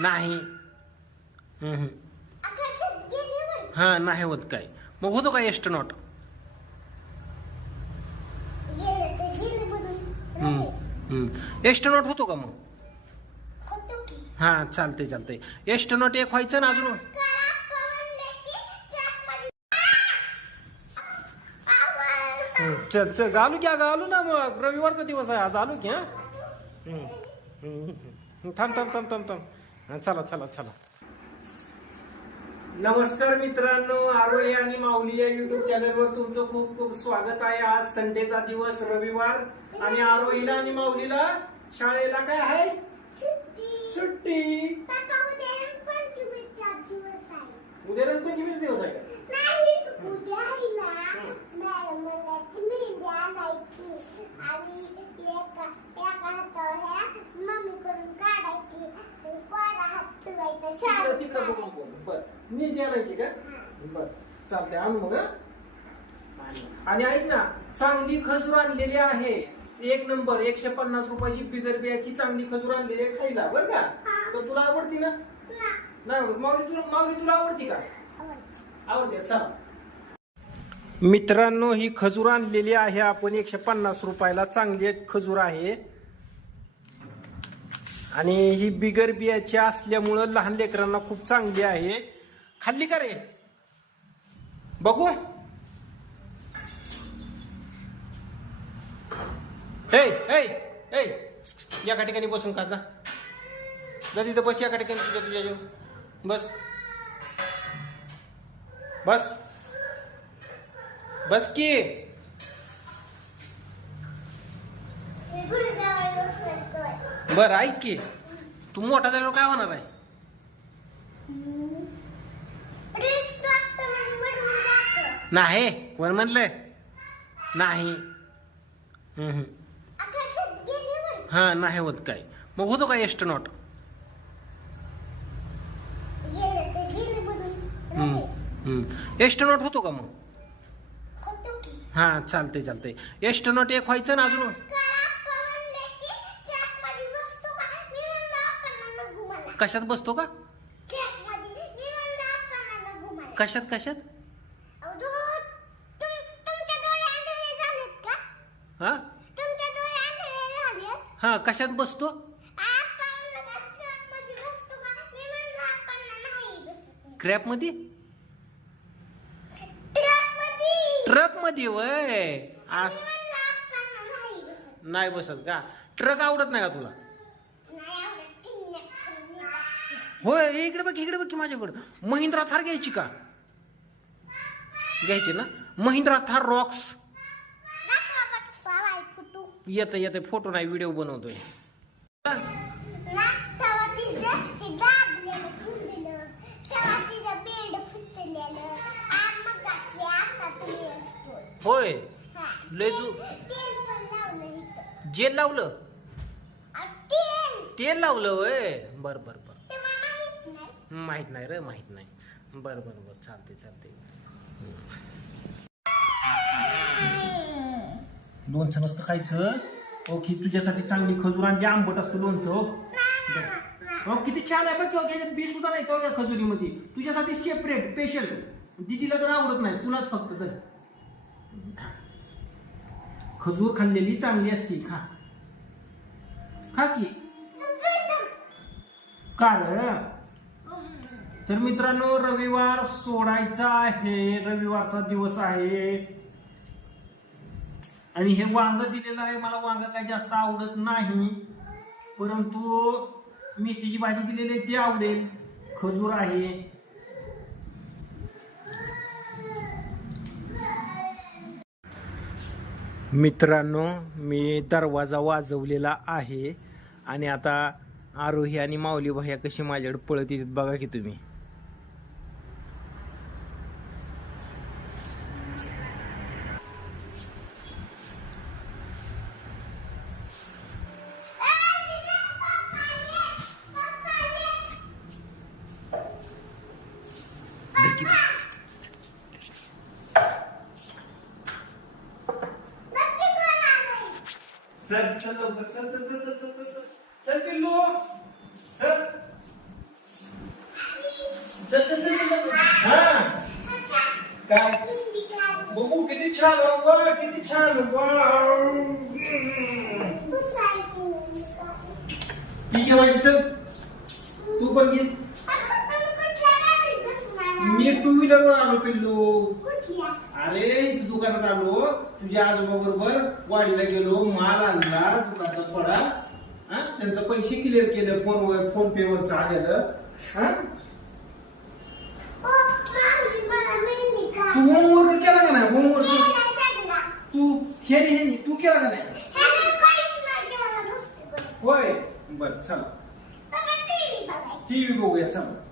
नाही. हां हा नाही होत काय. मग होतो का एस्ट्रॉनॉट? एस्ट्रॉनॉट होतो का मग? हा चालते चालते एस्ट्रॉनॉट एक व्हायचं ना अजून? चल चल घालू की घालू आलू ना मग. रविवारचा दिवस आहे आज आलू की थांब थांब थांब थांब थांब. हा, चला चला चला. नमस्कार मित्रांनो आरोळी आणि माऊली या युट्यूब चॅनलवर तुमचं खूप खूप स्वागत आहे. आज संडेचा दिवस रविवार. आणि आरोहीला आणि माऊलीला शाळेला काय आहे? सुट्टी. उद्या रंगपंचमीचा दिवस आहे. का? तिकडं तिकडं बघून बोल. बर. मी द्यायची का? बर. चालतंय. आणू मग आणि ऐक ना चांगली खजूर आणलेली आहे. एक नंबर एकशे पन्नास रुपयाची बिगर बियाची चांगली खजूर आणलेली आहे खायला बर का? तर तुला आवडती ना? नाही आवडत. माऊली तुला माऊली तुला आवडती का? आवडते. चला. मित्रांनो ही खजूर आणलेली आहे. आपण एकशे पन्नास रुपयाला चांगली एक खजूर आहे. आणि ही बिगर बियाची असल्यामुळं लहान लेकरांना खूप चांगली आहे. खाल्ली का रे? बघू. ए ए एका ठिकाणी बसून का जा. जा तिथं बस एका ठिकाणी तुझ्या तुझ्या जेव. बस. बस. बस की. बर ऐक की. तू मोठा झाल्यावर काय होणार आहे? नाही कोण म्हणलंय नाही. हा नाही होत काय. मग होतो का एस्ट्रॉनॉट एस्ट्रॉनॉट होतो का मग? हा चालतंय चालतंय. एस्ट्रॉनॉट एक व्हायचं ना अजून? कशात बसतो का? कशात कशात? हा? हा कशात बसतो? क्रॅपमध्ये ट्रकमध्ये वय आस नाही बसत. का? ट्रक आवडत नाही का तुला? होय इकडे बघ इकडे बघ की माझ्याकडं. महिंद्रा थार घ्यायची का? घ्यायची ना? महिंद्रा थार रॉक्स येत येते. फोटो नाही व्हिडिओ बनवतोय. होय. लय जू जेल लावलं? तेल लावलं होय. बर बर. माहीत नाही रे माहीत नाही. बरं बरं बरं. चालते चालते लोणचं नसतं खायचं. हो, ओके तुझ्यासाठी चांगली खजूर आणि आंबट असतं लोणचं हो. हो. किती छान आहे बघ किंवा याच्यात बी सुद्धा नाही तो खजुरीमध्ये. तुझ्यासाठी सेपरेट स्पेशल दिदीला तर आवडत नाही तुलाच फक्त तर. खा. खजूर खाल्लेली चांगली असती खा. खा की. का रे? तर मित्रांनो रविवार सोडायचा आहे. रविवारचा दिवस आहे. आणि हे वांग दिलेलं आहे. मला वांग काही जास्त आवडत नाही. परंतु मेथीची भाजी दिलेली आहे ती आवडेल. खजूर आहे. मित्रांनो मी दरवाजा वाजवलेला आहे. आणि आता आरोही आणि माऊली भाया कशी माझ्याकडे पळत येतात बघा की तुम्ही. चल चल लवकर चल चल चल चल चल चल चल पिल्लू. चल. चल चल चल चल हा. काय? बघू किती छान वा किती छान वा ठीक आहे माझी चल. तू पण घे मी टू व्हीलर वर आलो पिल्लू. अरे दुकानात आलो. तुझ्या आजोबा बरोबर वाडीला गेलो माल आणला दुकानाचा थोडा. हा? त्यांचं पैसे क्लिअर केले फोन फोन पे वर आलेलं. हा? तू होमवर्क केला का नाही? होमवर्क तू हे हे तू केला का नाही? होय. बर चला. टीव्ही बघूया चला.